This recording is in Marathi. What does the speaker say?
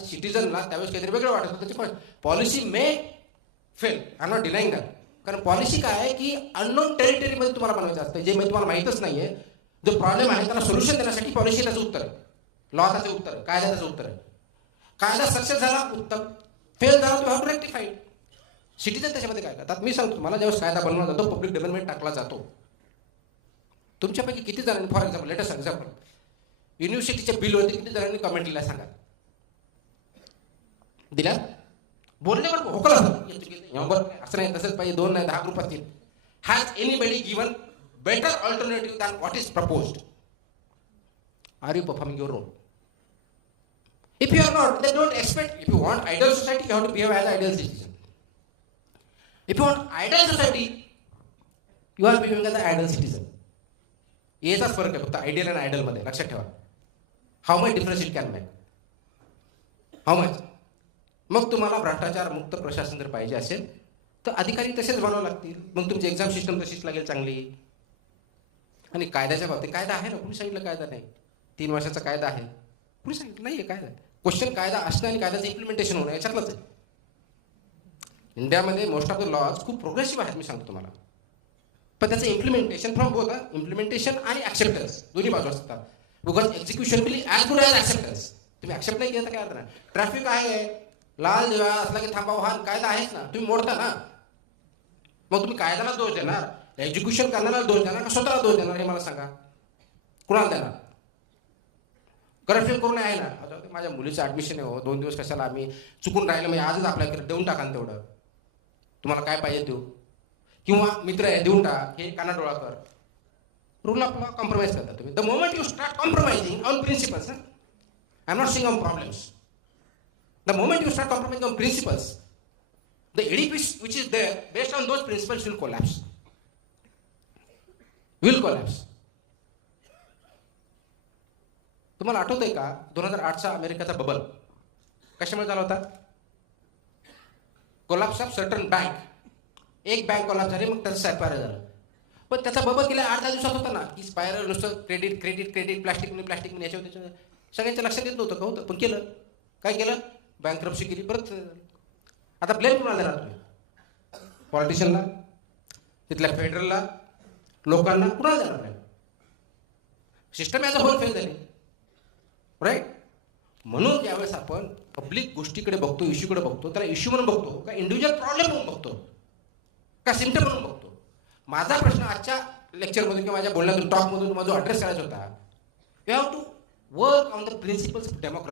ॲज सिटीजनला त्यावेळेस काहीतरी वेगळं वाटत होतं. त्याची policy may fail, I am not denying that. कारण पॉलिसी काय आहे की अननोन टेरिटरीमध्ये तुम्हाला बनवायचं असतं, जे तुम्हाला माहीतच नाही आहे. जो प्रॉब्लेम आहे त्याला सोल्युशन देण्यासाठी पॉलिसी त्याचं उत्तर आहे, लॉ त्याचं उत्तर आहे, कायदा त्याचं उत्तर आहे. कायदा सक्सेस झाला उत्तम, फेल झाला to have to rectify. Citizen त्याच्यामध्ये काय करतात मी सांगतो तुम्हाला. ज्यावेळेस कायदा बनवला जातो, पब्लिक डोमेनमध्ये टाकला जातो, तुमच्यापैकी किती जणांनी, फॉर एक्झाम्पल लेटेस्ट एक्झाम्पल, युनिव्हर्सिटीच्या बिलवरती किती जणांनी कमेंट दिला सांगा. दिला? बोलण्यावर होकला असं नाही, तसंच पाहिजे, 2 नाही 10 ग्रुप असतील. Has anybody given better alternative than what is proposed? Are you performing your role? If you are not, then don't expect. If you want ideal society, you have to behave as an ideal citizen. If you want ideal society, you are behaving as an ideal citizen. याचाच फरक आहे फक्त आयडियल आणि आयडल मध्ये, लक्षात ठेवा. How much difference it can make, how much. मग तुम्हाला भ्रष्टाचार मुक्त प्रशासन जर पाहिजे असेल तर अधिकारी तसेच बनावं लागतील. मग तुमची एक्झाम सिस्टम तशीच लागेल चांगली. आणि कायद्याच्या बाबतीत कायदा आहे ना, कुणी सांगितलं कायदा नाही? 3 वर्षाचा कायदा आहे, कुणी सांगितलं नाही आहे कायदा? क्वेश्चन कायदा असणं आणि कायद्याचं इम्प्लिमेंटेशन होणं याच्यातलंच आहे. इंडियामध्ये मोस्ट ऑफ द लॉज खूप प्रोग्रेसिव्ह आहेत मी सांगतो तुम्हाला, पण त्याचं इम्प्लिमेंटेशन फ्रॉम बोथ, इम्प्लिमेंटेशन आणि ॲक्सेप्टन्स दोन्ही बाजू असतात. Because execution will as good as acceptance. तुम्ही ॲक्सेप्ट नाही केलं तर काय अर्थ नाही. ट्रॅफिक आहे, लाल दिवा असला की थांबावं, हा कायदा आहेच ना, तुम्ही मोडता ना. मग तुम्ही कायद्याला दोष देणार, एक्झिक्युशन करण्याला दोष देणार का स्वतःला दोष देणार? हे मला सांगा, कुणाला देणार? करप्शन करून आहे ना, माझ्या मुलीचं ॲडमिशन आहे हो, 2 दिवस कशाला आम्ही चुकून राहिलं म्हणजे आजच अप्लाय कर, देऊन टाका तेवढं, तुम्हाला काय पाहिजे देऊ. किंवा मित्र आहे देऊन टाक, हे काना डोळा कर. रूल ऑफ लॉ कॉम्प्रोमाइज करता तुम्ही. The moment you start compromising on principles, I am not saying on problems, the moment you start compromising on principles, the edifice which is there based on those principles will collapse. Will collapse. तुम्हाला आठवत आहे का 2008चा अमेरिकेचा बबल कशामुळे झाला होता? Collapse of certain bank. एक बँक कोलॅप्स झाली, मग त्याचं स्पायरल झालं. पण त्याचा बबल गेल्या 8-10 दिवसात होता ना, की स्पायरल नुसतं क्रेडिट क्रेडिट क्रेडिट, प्लास्टिक म्हणे याच्यावर त्याच्यावर सगळ्यांच्या लक्षात येत नव्हतं का? होतं, पण केलं काय? केलं बँकरप्सी केली परत. आता ब्लेम कुणाला देणार तुम्ही? पॉलिटिशियनला, तिथल्या फेडरलला, लोकांना? कुणाला देणार नाही? System as a whole fail झाली, राईट. म्हणून ज्यावेळेस आपण पब्लिक गोष्टीकडे बघतो, इश्यूकडे बघतो, त्याला इश्यू म्हणून बघतो का इंडिव्हिज्युअल प्रॉब्लेम म्हणून बघतो का सिम्पटम म्हणून बघतो? माझा प्रश्न आजच्या लेक्चरमधून किंवा माझ्या बोलण्यातून, टॉकमधून माझा ॲड्रेस करायचा होता, you have to work on the principles of democracy.